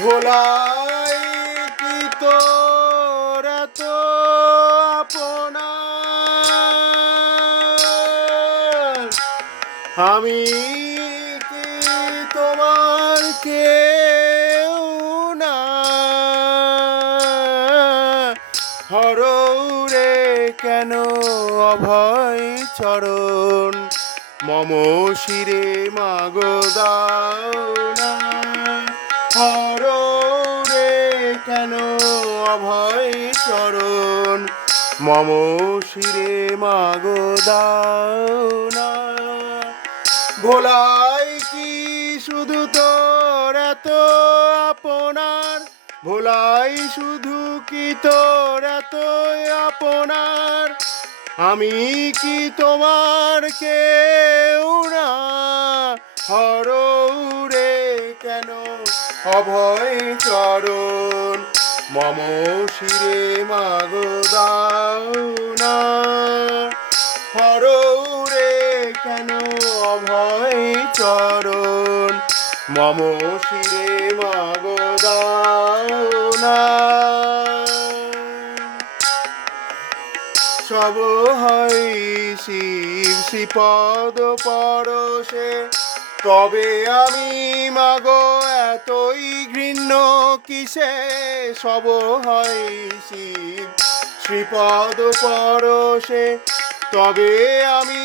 ভোলাই কি তোর এত আপনার, আমি কি তোমার কেউ না। হরৌরে কেন অভয় চরণ, মম শিরে মাগো দাও না। হরৌরে কেন অভয় চরণ, মম শিরে মাগো দাও না। ভোলাই কি শুধু তোর এত আপনার, ভোলাই শুধু কি তোর এত আপনার, আমি কি তোমার কেউ না। হরৌরে কেন অভয় চরণ, মম শিরে মাগো দাও না। হরৌরে কেন অভয় চরণ, মম শিরে মাগো দাও না। সব হয় শিব শ্রীপদ পরশে, তবে আমি মাগো এতই ঘৃণ্য কিসে। সব হয় শিব শ্রীপদ পরশে, তবে আমি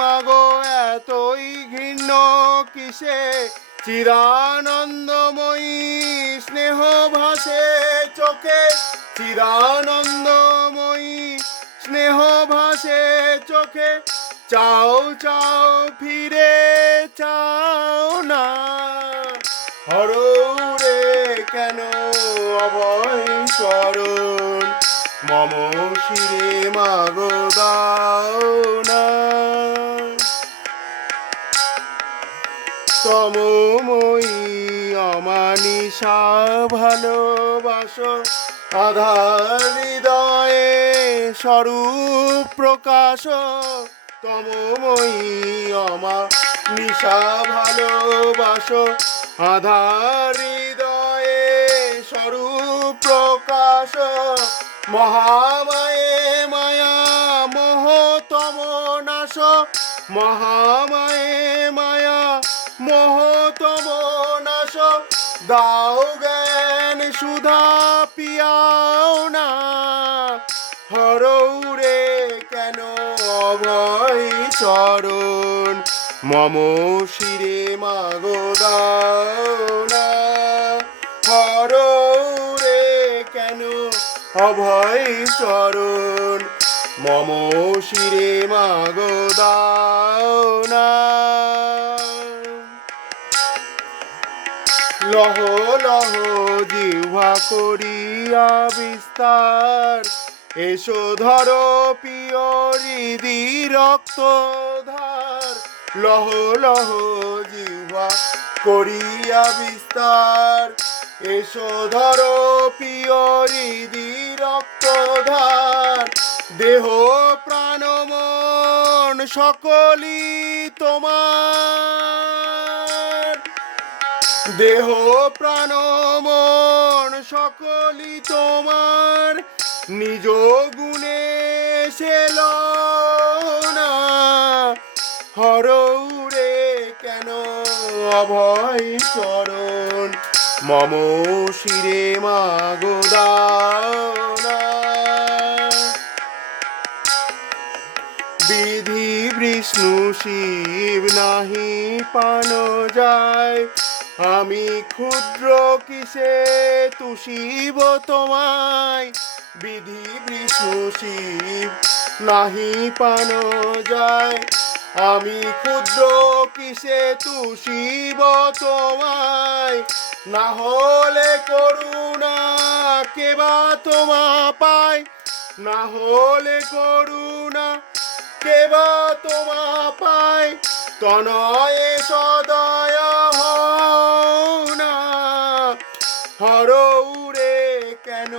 মাগো এতই ঘৃণ্য কিসে। চিদানন্দময়ী স্নেহ ভাসে চোখে, চিদানন্দময়ী স্নেহ ভাসে চোখে। চাও চাও ফিরে চাও না, হরৌরে কেন অভয় চরণ, মম শিরে মাগো দাও না। তমময়ী অমানিশা ভালোবাসো, আধার হৃদয়ে স্বরূপ প্রকাশ। তমময়ী অমানিশা ভালোবাসো, আধার হৃদয়ে স্বরূপ প্রকাশ। মহামায়ে মায়া মোহ তম নাশ, মহামায়ে মায়া মোহ তম নাশ। দাও জ্ঞান সুধা পিয়াও না, হরৌরে কেন অভয় চরণ, মম শিরে মাগো দাও না। হরৌরে কেন অভয় চরণ, মম শিরে মাগো দাও না। লহ লহ জিহ্বা করিয়া বিস্তার, এসো ধরো প্রিয় হৃদি রক্তধার। লহ লহ জিহ্বা করিয়া বিস্তার, এসো ধরো প্রিয় হৃদি রক্তধার। দেহ প্রাণ মন সকলই তোমার, দেহ প্রাণ মন সকলই তোমার। নিজ গুণে সে লও না, হরৌরে কেন অভয় চরণ, মম শিরে মাগো দাও না। বিধি বিষ্ণু শিব নাহি পান যায়, আমি ক্ষুদ্র কিসে তুষিব তোমায়। বিধি বিষ্ণু শিব নাহি পান যায়, আমি ক্ষুদ্র কিসে তুষিব তোমায়। না হলে করুণা কেবা তোমা পায়, না হলে করুণা কেবা তোমা পায়। তনয়ে সদয় হও না, হরৌরে কেন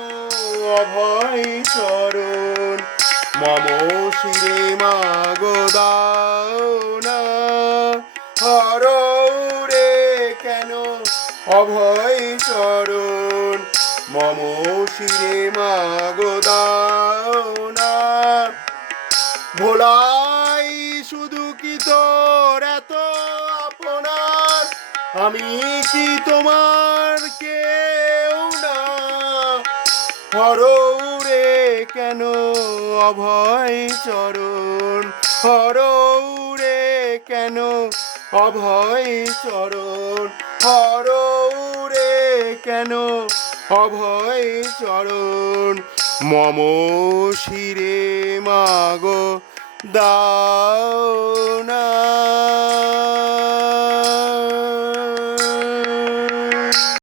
অভয় চরণ, মম শিরে মাগো দাও না। হরৌরে কেন অভয় চরণ মম শিরে মাগো দাও না। ভোলাই শুধু কি তোর এত আপনার, আমি কি তোমার কেউ না। হরৌরে কেন অভয় চরণ, হরৌরে কেন অভয় চরণ, হরৌরে কেন অভয় চরণ মম শিরে মাগো দাও না।